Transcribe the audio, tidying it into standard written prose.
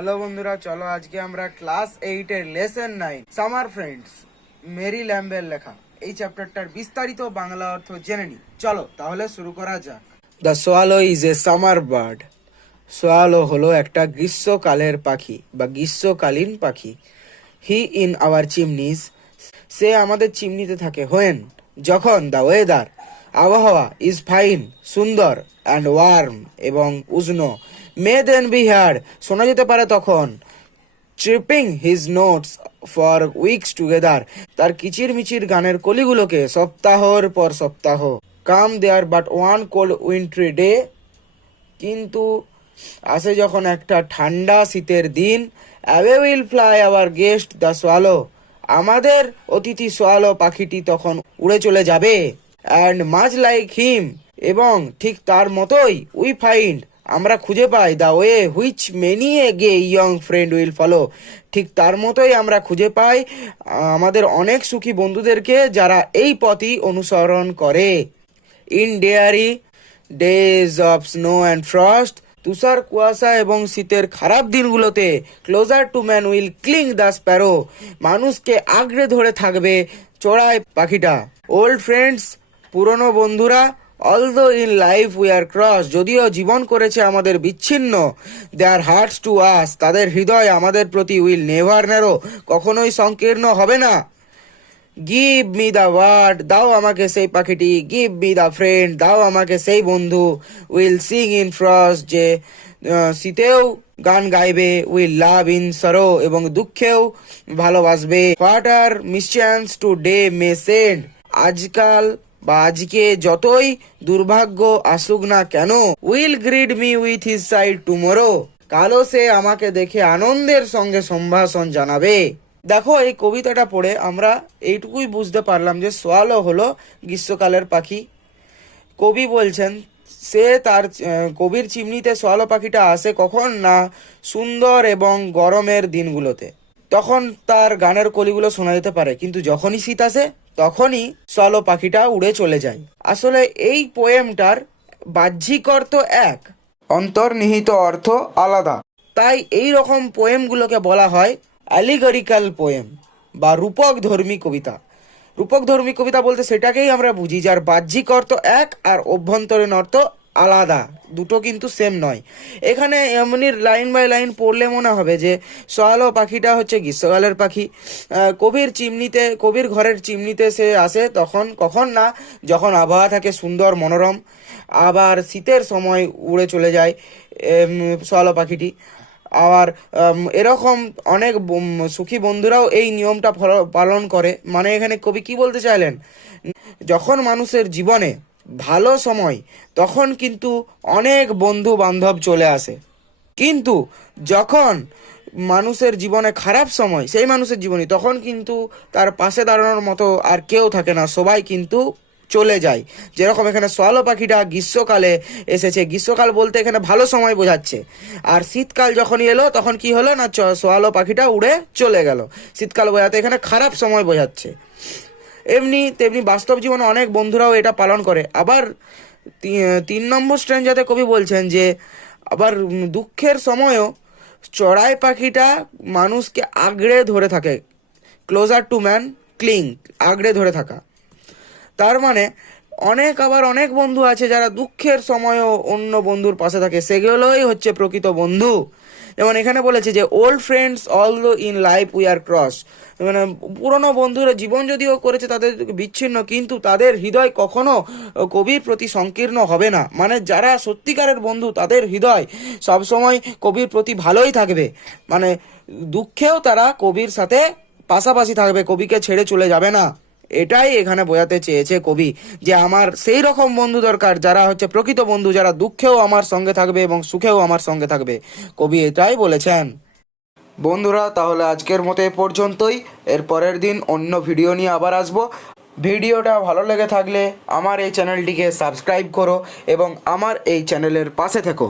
Hello বন্ধুরা, চলো আজকে আমরা ক্লাস 8 এর লেসন 9 সামার ফ্রেন্ডস মেরি ল্যাম্বের লেখা এই চ্যাপ্টারটার বিস্তারিত বাংলা অর্থ জেনে নিই। চলো তাহলে শুরু করা যাক। The swallow is a summer bird. Swallow হলো একটা গ্রীষ্মকালের পাখি বা গ্রীষ্মকালীন পাখি। হি ইন আওয়ার চিমনিজ, সে আমাদের চিমনিতে থাকে। হোয়েন, যখন দ্য ওয়েদার, আবহাওয়া, ইজ ফাইন, সুন্দর, অ্যান্ড ওয়ার্ম এবং উষ্ণ, মে দেন বি হার্ড, শোনা যেতে পারে তখন। Tripping his notes for weeks together, তার কিচির মিচির গানের কলিগুলোকে সপ্তাহর পর সপ্তাহ। Come there but one cold wintry day, কিন্তু আসে যখন একটা ঠান্ডা শীতের দিন। Away will fly our guest the swallow, আমাদের অতিথি সোয়ালো পাখিটি তখন উড়ে চলে যাবে। অ্যান্ড মাচ লাইক হিম, এবং ঠিক তার মতোই উই ফাইন্ড, আমরা খুঁজে পাই, the way which many a gay young friend will follow, ঠিক তার মতোই আমরা খুঁজে পাই আমাদের অনেক সুখী বন্ধুদেরকে যারা এই পথই অনুসরণ করে। In dreary days of snow and frost, তুষার কুয়াশা এবং শীতের খারাপ দিনগুলোতে, closer to man will cling the sparrow, মানুষকে আঁকড়ে ধরে থাকবে চড়াই পাখিটা। ওল্ড ফ্রেন্ডস, পুরনো বন্ধুরা, although in life we are cross, যদিও জীবন করেছে আমাদের বিচ্ছিন্ন, দেয়ার হার্টস টু আস, তাদের হৃদয় আমাদের প্রতি উইল নেভার ন্যারো, কখনোই সংকীর্ণ হবে না। গিভ মি দ্য ওয়ার্ড, দাও আমাকে সেই পাখিটি। গিভ মি দ্য ফ্রেন্ড, দাও আমাকে সেই বন্ধু। উইল সিং ইন ফ্রস্ট, যে শীতেও গান গাইবে। উইল লাভ ইন সরো, এবং দুঃখেও ভালোবাসবে। What are mischance today may send, আজকাল বা আজকে যতই দুর্ভাগ্য আসুক না কেন, will greet me with his side tomorrow, কালও সে আমাকে দেখে আনন্দের সঙ্গে সম্ভাষণ জানাবে। দেখো, এই কবিতাটা পড়ে আমরা এইটুকুই বুঝতে পারলাম যে সোয়ালো হলো গ্রীষ্মকালের পাখি। কবি বলছেন সে তার কবির চিমনিতে সোয়ালো পাখিটা আসে কখন না, সুন্দর এবং গরমের দিনগুলোতে, তখন তার গানের কলিগুলো শোনা যেতে পারে। কিন্তু যখনই শীত আসে তখনই সোয়ালো পাখিটা উড়ে চলে যায়। আসলে এই পোয়েমটার বাহ্যিক অর্থ এক, অন্তর্নিহিত অর্থ আলাদা। তাই এই রকম পোয়েমগুলোকে বলা হয় অ্যালিগরিক্যাল পোয়েম বা রূপক ধর্মী কবিতা। রূপক ধর্মী কবিতা বলতে সেটাকেই আমরা বুঝি যার বাহ্যিক অর্থ এক আর অভ্যন্তরীণ অর্থ আলাদা, দুটো কিন্তু সেম নয়। এখানে এমনি লাইন বাই লাইন পড়লে মনে হবে যে সোয়ালো পাখিটা হচ্ছে গ্রীষ্মকালের পাখি। কবির ঘরের চিমনিতে সে আসে তখন, কখন না, যখন আবহাওয়া থাকে সুন্দর মনোরম, আবার শীতের সময় উড়ে চলে যায় সোয়ালো পাখিটি। আবার এরকম অনেক সুখী বন্ধুরাও এই নিয়মটা পালন করে। মানে এখানে কবি কি বলতে চাইলেন, যখন মানুষের জীবনে ভালো সময় তখন কিন্তু অনেক বন্ধু বান্ধব চলে আসে, কিন্তু যখন মানুষের জীবনে খারাপ সময়, সেই মানুষের জীবনে তখন কিন্তু তার পাশে দাঁড়ানোর মতো আর কেউ থাকে না, সবাই কিন্তু চলে যায়। যেরকম এখানে সোয়ালো পাখিটা গ্রীষ্মকালে এসেছে, গ্রীষ্মকাল বলতে এখানে ভালো সময় বোঝাচ্ছে। আর শীতকাল যখনই এলো তখন কি হলো না, সোয়ালো পাখিটা উড়ে চলে গেল। শীতকাল বোঝাতে এখানে খারাপ সময় বোঝাচ্ছে। এমনি তেমনি বাস্তব জীবনে অনেক বন্ধুরাও এটা পালন করে। আবার 3 নম্বর স্ট্রেঞ্জাতে কবি বলছেন যে আবার দুঃখের সময়ও চড়াই পাখিটা মানুষকে আঁকড়ে ধরে থাকে। ক্লোজার টু ম্যান ক্লিং, আঁকড়ে ধরে থাকা। তার মানে অনেক বন্ধু আছে যারা দুঃখের সময়ও অন্য বন্ধুর পাশে থাকে, সেগুলোই হচ্ছে প্রকৃত বন্ধু। যেমন এখানে বলেছে যে old friends although in life we are cross, মানে পুরনো বন্ধুরা জীবন যদিও করেছে তাদের বিচ্ছিন্ন, কিন্তু তাদের হৃদয় কখনো কবির প্রতি সংকীর্ণ হবে না। মানে যারা সত্যিকারের বন্ধু তাদের হৃদয় সবসময় কবির প্রতি ভালোই থাকবে, মানে দুঃখেও তারা কবির সাথে পাশাপাশি থাকবে, কবিকে ছেড়ে চলে যাবে না। এটাই এখানে বোঝাতে চেয়েছে কবি, যে আমার সেই রকম বন্ধু দরকার যারা হচ্ছে প্রকৃত বন্ধু, যারা দুঃখেও আমার সঙ্গে থাকবে এবং সুখেও আমার সঙ্গে থাকবে। কবি এটাই বলেছেন। বন্ধুরা, তাহলে আজকের মতো এ পর্যন্তই। এর পরের দিন অন্য ভিডিও নিয়ে আবার আসবো। ভিডিওটা ভালো লেগে থাকলে আমার এই চ্যানেলটিকে সাবস্ক্রাইব করো এবং আমার এই চ্যানেলের পাশে থেকো।